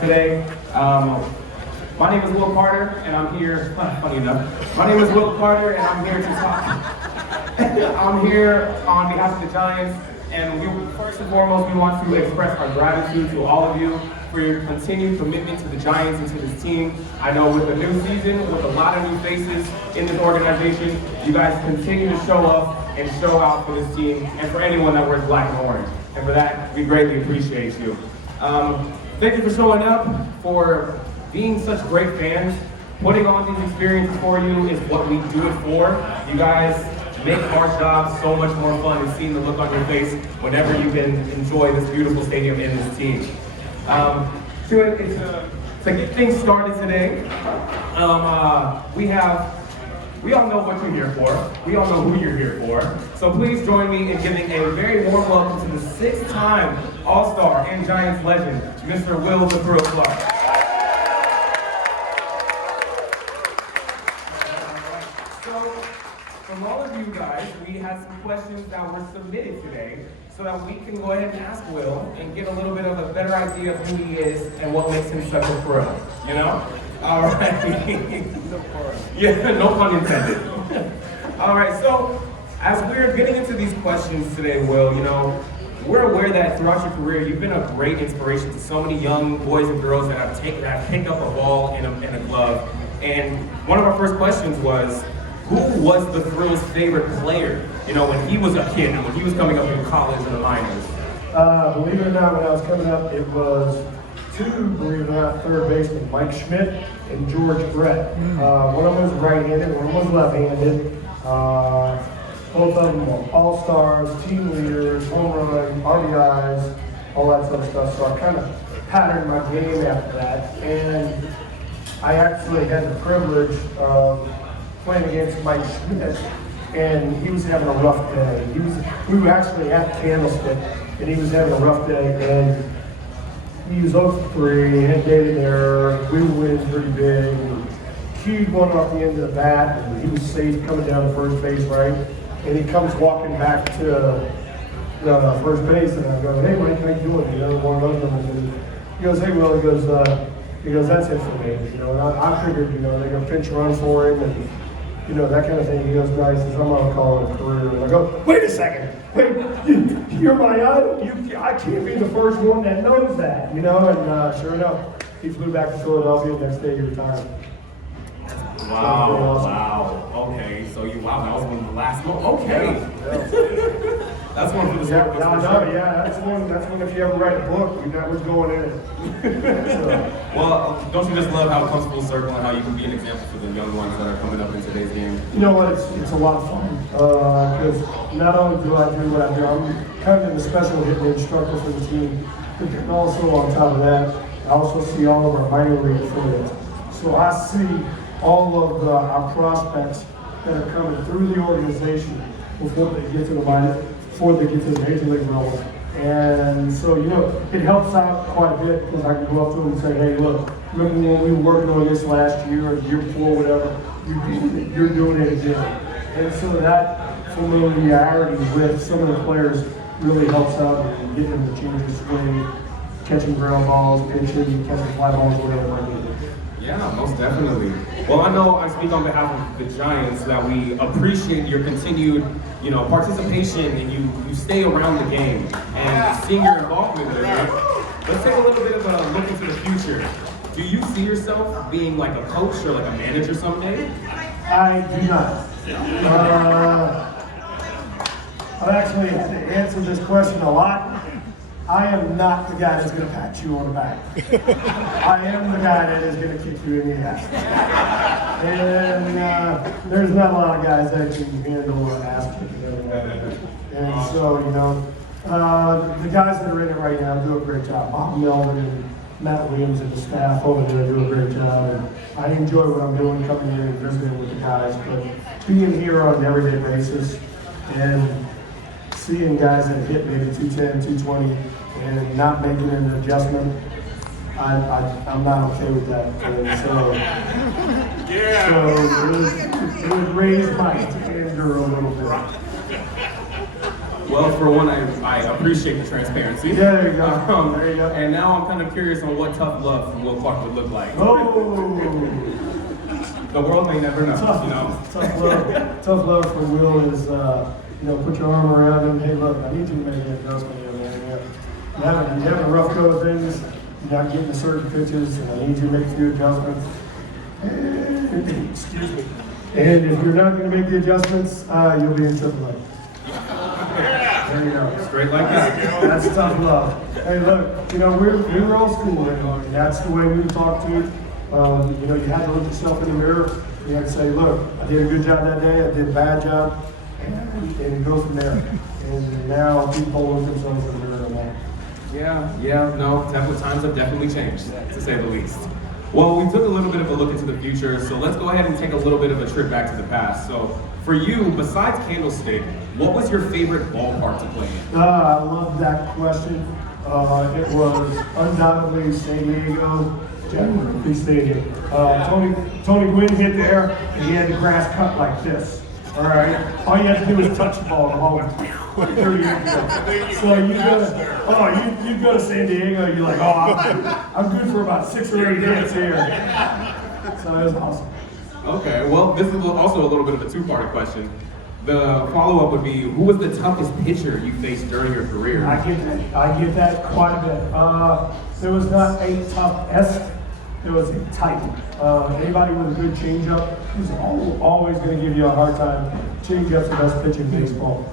today. My name is Will Carter, and I'm here. Funny enough, my name is Will Carter, and I'm here to talk. I'm here on behalf of the Giants, and first and foremost, we want to express our gratitude to all of you for your continued commitment to the Giants and to this team. I know with a new season, with a lot of new faces in this organization, you guys continue to show up and show out for this team and for anyone that wears black and orange. And for that, we greatly appreciate you. Thank you for showing up, for being such great fans. Putting on these experiences for you is what we do it for. You guys make our job so much more fun and seeing the look on your face whenever you can enjoy this beautiful stadium and this team. To get things started today, we all know what you're here for. We all know who you're here for. So please join me in giving a very warm welcome to the 6-time All-Star and Giants legend, Mr. Will "The Thrill" Clark. So, from all of you guys, we had some questions that were submitted today so that we can go ahead and ask Will and get a little bit of a better idea of who he is and what makes him such a thrill, you know? All right. Yeah, no pun intended. All right, so as we're getting into these questions today, Will, you know, we're aware that throughout your career, you've been a great inspiration to so many young boys and girls that have picked up a ball and a glove. And one of our first questions was, who was the Thrill's favorite player? You know, when he was a kid and when he was coming up in college and the minors. Believe it or not, when I was coming up, it was believe it or not, third baseman, Mike Schmidt and George Brett. One of them was right-handed, one of them was left-handed. Both of them were all-stars, team leaders, home run, RBIs, all that sort of stuff. So I kind of patterned my game after that. And I actually had the privilege of playing against Mike Schmidt, and he was having a rough day. We were actually at Candlestick, and he was having a rough day, and he was 0 for 3, had data there, we were winning pretty big. Keyed one off the end of the bat, and he was safe coming down to first base, right? And he comes walking back to the first base, and I go, "Hey, Mike, how you doing?" You know, one of them, and he goes, "Hey, Will," he goes, "That's it for me." You know, and I figured, you know, they're gonna pinch run for him, and you know, that kind of thing. He goes, "Nice," he says, "I'm gonna call it a career." And I go, "Wait a second, wait, you're my idol. I can't be the first one that knows that," you know. And sure enough, he flew back to Philadelphia. The next day, he retired. Wow. Okay. So that was one of the last one. Okay. Yeah. That's one for the yeah, that's one. If you ever write a book, you know what's going in it. So. Well, don't you just love how it comes full circle and how you can be an example for the young ones that are coming up in today's game? You know what? It's a lot of fun because not only do I do what I do, I'm kind of the special hitting instructor for the team, and also on top of that, I also see all of our minor league affiliates. So I see all of our prospects that are coming through the organization before they get to the major league level. And so, you know, it helps out quite a bit because I can go up to them and say, "Hey, look, remember when we were working on this last year or the year before, whatever, you're doing it again." And so that familiarity with some of the players really helps out in getting them to change the swing, catching ground balls, pitching, catching fly balls, whatever it might be. Yeah, most definitely. Well, I know I speak on behalf of the Giants that we appreciate your continued, you know, participation and you stay around the game and seeing your involvement with it. Let's take a little bit of a look into the future. Do you see yourself being like a coach or like a manager someday? I do not. I've actually had to answer this question a lot. I am not the guy that's going to pat you on the back. I am the guy that is going to kick you in the ass. And there's not a lot of guys that can handle an ass kicking. And so, you know, the guys that are in it right now do a great job. Bob Melvin and Matt Williams and the staff over there do a great job. And I enjoy what I'm doing, coming in and visiting with the guys. But being here on an everyday basis and seeing guys that hit maybe 210, 220, and not making an adjustment, I'm not okay with that. And so it would raise my standard a little bit. Well, for one, I appreciate the transparency. Yeah, there you go. There you go. And now I'm kind of curious on what tough love from Will Clark would look like. Oh, The world may never know, tough, you know. tough love. Tough love for Will is, put your arm around him. Hey, look, I need you to make an adjustment here, man. You're having a rough go of things. You're not getting certain pitches, and I need you to make a few adjustments. Excuse me. And if you're not going to make the adjustments, you'll be in AAA. There you go. Straight like that. That's tough love. Hey, look, we were all school, and that's the way we would talk to you. You had to look yourself in the mirror. You had to say, look, I did a good job that day, I did a bad job, and go from there. And now people look themselves in the mirror and that. Yeah, no, times have definitely changed, to say the least. Well, we took a little bit of a look into the future, so let's go ahead and take a little bit of a trip back to the past. So, for you, besides Candlestick, what was your favorite ballpark to play in? I love that question. It was undoubtedly San Diego Jack Murphy Stadium. Tony Gwynn hit there, and he had the grass cut like this. All right, all you had to do was touch the ball, and the ball went 30 years ago. So you go to San Diego, you're like, I'm good for about 6 or 8 hits here. So that was awesome. Okay, well, this is also a little bit of a two-part question. The follow-up would be, who was the toughest pitcher you faced during your career? I get that quite a bit. There was not a toughest, there was a type. Anybody with a good changeup is always going to give you a hard time. Changeup's the best pitch in baseball.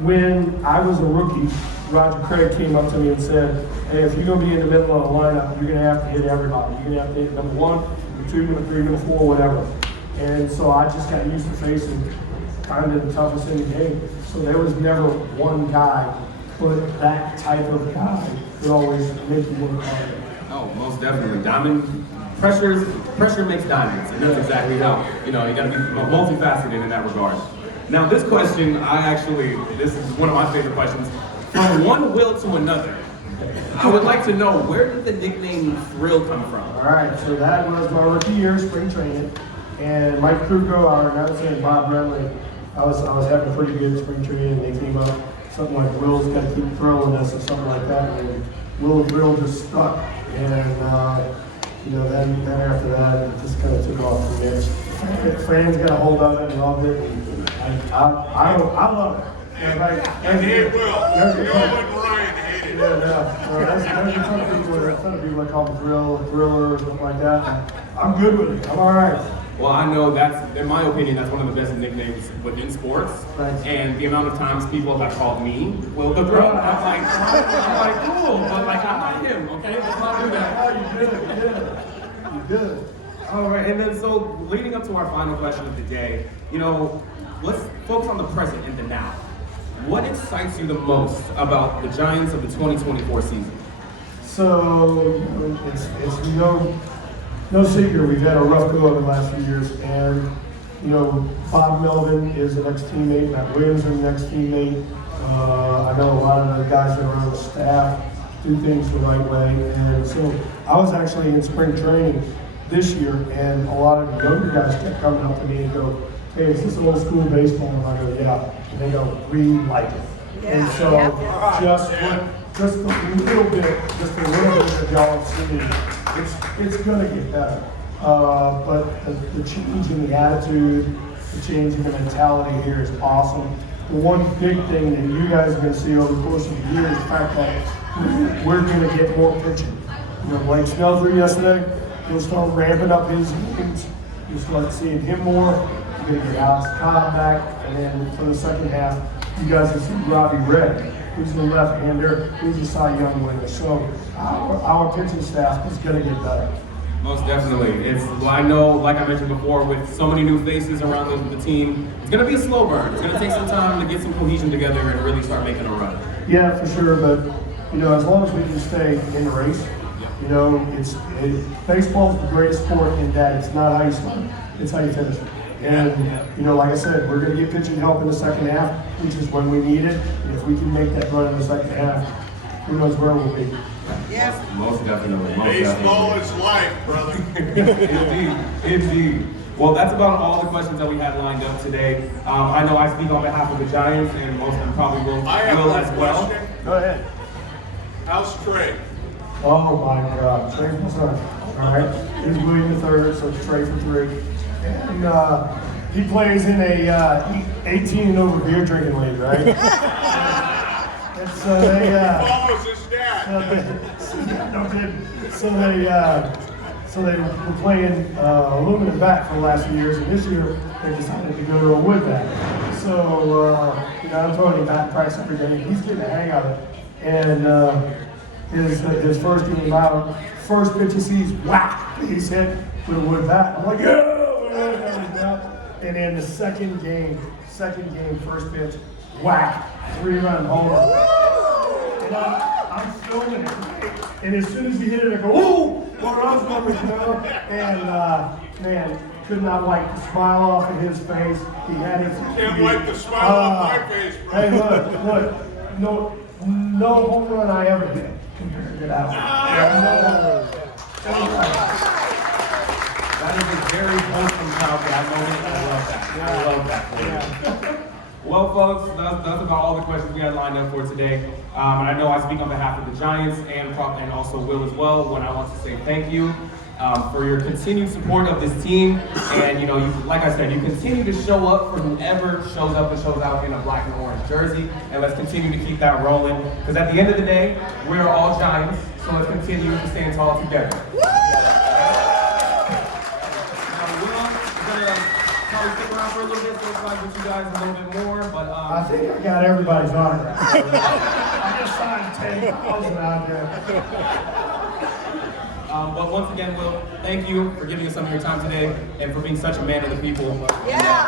When I was a rookie, Roger Craig came up to me and said, hey, if you're going to be in the middle of the lineup, you're going to have to hit everybody. You're going to have to hit number 1, number 2, number 3, number 4, whatever. And so I just got used to facing kind of the toughest in the game. So there was never one guy, but that type of guy would always make you work harder. Oh, most definitely. Pressure makes diamonds, and that's exactly how, you got to be multifaceted in that regard. Now, this question, this is one of my favorite questions. From one Will to another, I would like to know, where did the nickname Thrill come from? All right, so that was my rookie year, spring training, and Mike Kruko, our announcer, and Bob Brentley, I was having a pretty good spring training, and they came up, something like Will's got to keep throwing us, or something like that, and Will just stuck, and then after that, it just kind of took off from there. Fans got a hold of it and loved it, and I love it. And he will. Will and Ryan hate it. Yeah. There's a ton of people that call me Thriller, or something like that. I'm good with it. I'm all right. Well, I know that's, in my opinion, that's one of the best nicknames within sports. Thanks. And the amount of times people have called me Will the Thrill, I'm like, cool, but like, I'm not him, okay? Let's not do that. You did. All right, and then so leading up to our final question of the day, let's focus on the present and the now. What excites you the most about the Giants of the 2024 season? So, it's no secret we've had a rough go of the last few years, and Bob Melvin is the next teammate, Matt Williams is the next teammate. I know a lot of the guys that are on the staff do things the right way, and so I was actually in spring training this year, and a lot of the younger guys kept coming up to me and go, hey, is this old school baseball? And I go, yeah. And they go, we like it. Yeah. And so just a little bit that y'all have seen, it's gonna get better. But the change in the attitude, the change in the mentality here is awesome. The one big thing that you guys are gonna see over the course of the year is the fact that we're gonna get more pitching. Blake Snell threw yesterday, he'll start ramping up his games. You'll start seeing him more. You're gonna get Alex Cobb back, and then for the second half, you guys will see Robbie Red, who's the left-hander, who's a Cy Young winner. So our pitching staff is gonna get better. Most definitely. I know, like I mentioned before, with so many new faces around the team, it's going to be a slow burn. It's going to take some time to get some cohesion together and really start making a run. Yeah, for sure. But as long as we can stay in the race, baseball is the greatest sport in that it's not how you start, it's how you finish. And like I said, we're going to get pitching help in the second half, which is when we need it. And if we can make that run in the second half, who knows where we'll be. Yes. Most definitely. Baseball is life, brother. Indeed. Well, that's about all the questions that we had lined up today. I know I speak on behalf of the Giants, and most of them probably will I have as one well. question. Go ahead. How's Trey? Oh my God, Trey for son. All right, he's William III, so it's Trey for 3. And he plays in a 18 and over beer drinking league, right? And so they, Follows his dad. so they were playing aluminum bat for the last few years, and this year they decided to go to a wood bat. So I'm throwing him bat practice every day. He's getting the hang of it, and his first game out, first pitch he sees, whack, he's hit with a wood bat. I'm like, yeah! And then the second game, first pitch, whack, 3-run homer. And I'm filming it. And as soon as he hit it, I go, ooh! What runs numbers, And man, could not wipe the smile off of his face. He had his. Can't wipe the smile off my face, bro. Hey, look, no home run I ever hit compared to that one. That is a very wholesome childhood. I know it. I love that. I love that. Well, folks, that's about all the questions we had lined up for today. And I know I speak on behalf of the Giants and also Will as well when I want to say thank you for your continued support of this team. And like I said, you continue to show up for whoever shows up and shows out in a black and orange jersey. And let's continue to keep that rolling. Because at the end of the day, we're all Giants. So let's continue to stand tall together. Probably stick around for a little bit so I can get you guys a little bit more, but I think I got everybody's autograph. I just signed 10,000 out there. But once again, Will, thank you for giving us some of your time today and for being such a man of the people. Yeah.